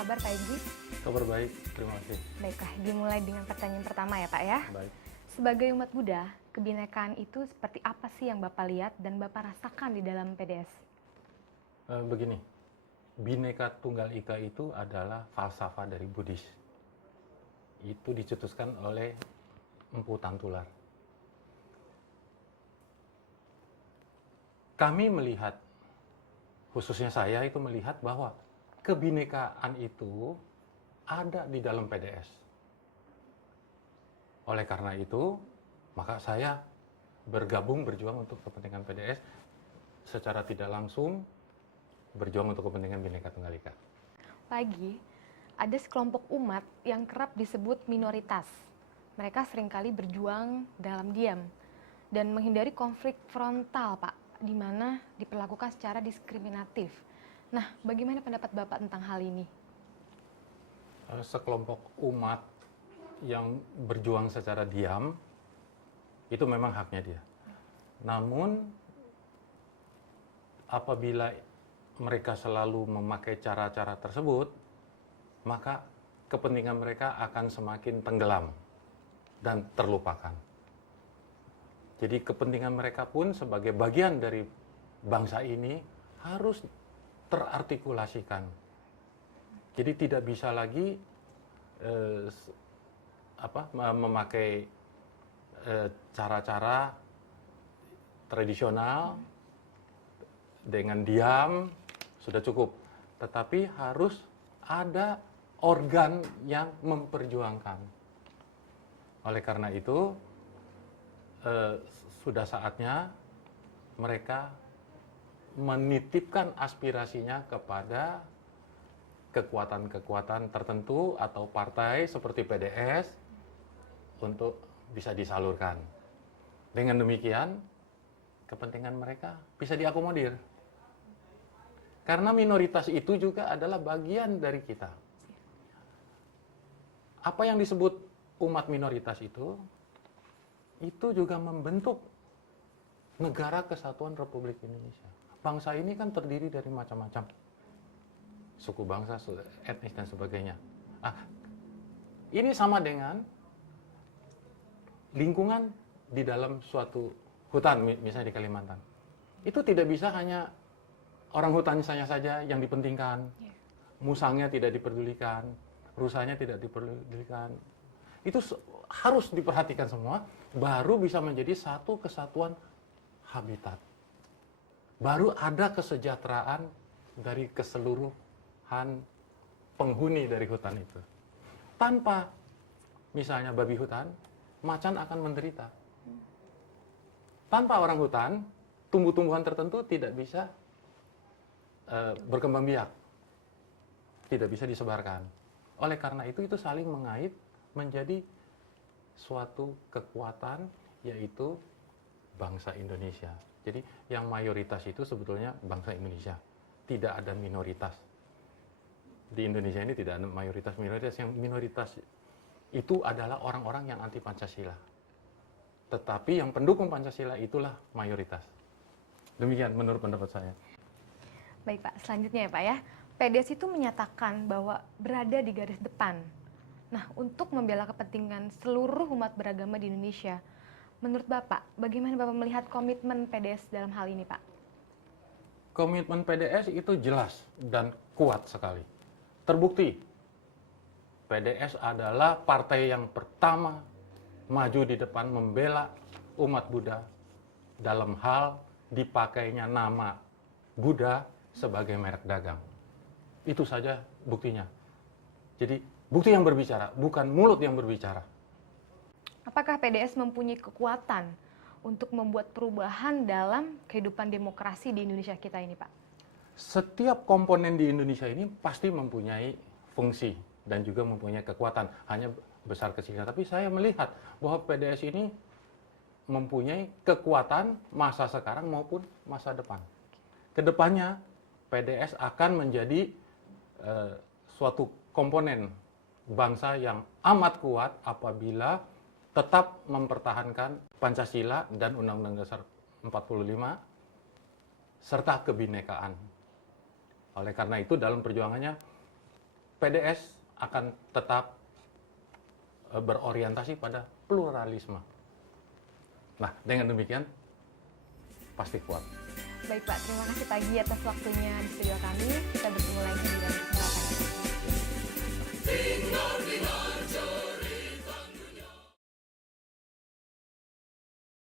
kabar Pak Egi? Kabar baik, terima kasih. Baiklah, dimulai dengan pertanyaan pertama ya Pak ya. Baik. Sebagai umat Buddha, kebinekaan itu seperti apa sih yang Bapak lihat dan Bapak rasakan di dalam PDS? Begini, Bhinneka Tunggal Ika itu adalah falsafah dari Buddhis. Itu dicetuskan oleh Empu Tantular. Kami melihat, khususnya saya itu melihat bahwa kebinekaan itu ada di dalam PDS. Oleh karena itu, maka saya berjuang untuk kepentingan PDS secara tidak langsung, berjuang untuk kepentingan Bhinneka Tunggal Ika. Pagi, ada sekelompok umat yang kerap disebut minoritas. Mereka seringkali berjuang dalam diam dan menghindari konflik frontal, Pak, di mana diperlakukan secara diskriminatif. Nah, bagaimana pendapat Bapak tentang hal ini? Sekelompok umat yang berjuang secara diam, itu memang haknya dia. Namun, apabila mereka selalu memakai cara-cara tersebut, maka kepentingan mereka akan semakin tenggelam dan terlupakan. Jadi kepentingan mereka pun sebagai bagian dari bangsa ini harus terartikulasikan. Jadi tidak bisa lagi memakai cara-cara tradisional dengan diam sudah cukup, tetapi harus ada organ yang memperjuangkan. Oleh karena itu, sudah saatnya mereka menitipkan aspirasinya kepada kekuatan-kekuatan tertentu atau partai seperti PDS untuk bisa disalurkan. Dengan demikian, kepentingan mereka bisa diakomodir. Karena minoritas itu juga adalah bagian dari kita. Apa yang disebut umat minoritas itu juga membentuk negara kesatuan Republik Indonesia. Bangsa ini kan terdiri dari macam-macam suku bangsa, etnis dan sebagainya. Ini sama dengan lingkungan di dalam suatu hutan, misalnya di Kalimantan. Itu tidak bisa hanya orang hutannya saja yang dipentingkan, musangnya tidak diperdulikan, rusanya tidak diperdulikan. Itu harus diperhatikan semua, baru bisa menjadi satu kesatuan habitat. Baru ada kesejahteraan dari keseluruhan penghuni dari hutan itu. Tanpa misalnya babi hutan, macan akan menderita. Tanpa orang hutan, tumbuh-tumbuhan tertentu tidak bisa berkembang biak, tidak bisa disebarkan. Oleh karena itu saling mengait menjadi suatu kekuatan, yaitu bangsa Indonesia. Jadi yang mayoritas itu sebetulnya bangsa Indonesia, tidak ada minoritas. Di Indonesia ini tidak ada mayoritas-minoritas. Yang minoritas itu adalah orang-orang yang anti Pancasila. Tetapi yang pendukung Pancasila itulah mayoritas. Demikian menurut pendapat saya. Baik Pak, selanjutnya ya Pak ya. PDS itu menyatakan bahwa berada di garis depan. Nah, untuk membela kepentingan seluruh umat beragama di Indonesia, menurut Bapak, bagaimana Bapak melihat komitmen PDS dalam hal ini Pak? Komitmen PDS itu jelas dan kuat sekali. Terbukti, PDS adalah partai yang pertama maju di depan membela umat Buddha dalam hal dipakainya nama Buddha sebagai merek dagang. Itu saja buktinya. Jadi bukti yang berbicara, bukan mulut yang berbicara. Apakah PDS mempunyai kekuatan untuk membuat perubahan dalam kehidupan demokrasi di Indonesia kita ini, Pak? Setiap komponen di Indonesia ini pasti mempunyai fungsi dan juga mempunyai kekuatan. Hanya besar kecilnya. Tapi saya melihat bahwa PDS ini mempunyai kekuatan masa sekarang maupun masa depan. Kedepannya PDS akan menjadi suatu komponen bangsa yang amat kuat apabila tetap mempertahankan Pancasila dan Undang-Undang Dasar 45 serta kebinekaan. Oleh karena itu dalam perjuangannya PDS akan tetap berorientasi pada pluralisme. Nah, dengan demikian pasti kuat. Baik Pak, terima kasih pagi atas waktunya di studio kami. Kita bertemu lagi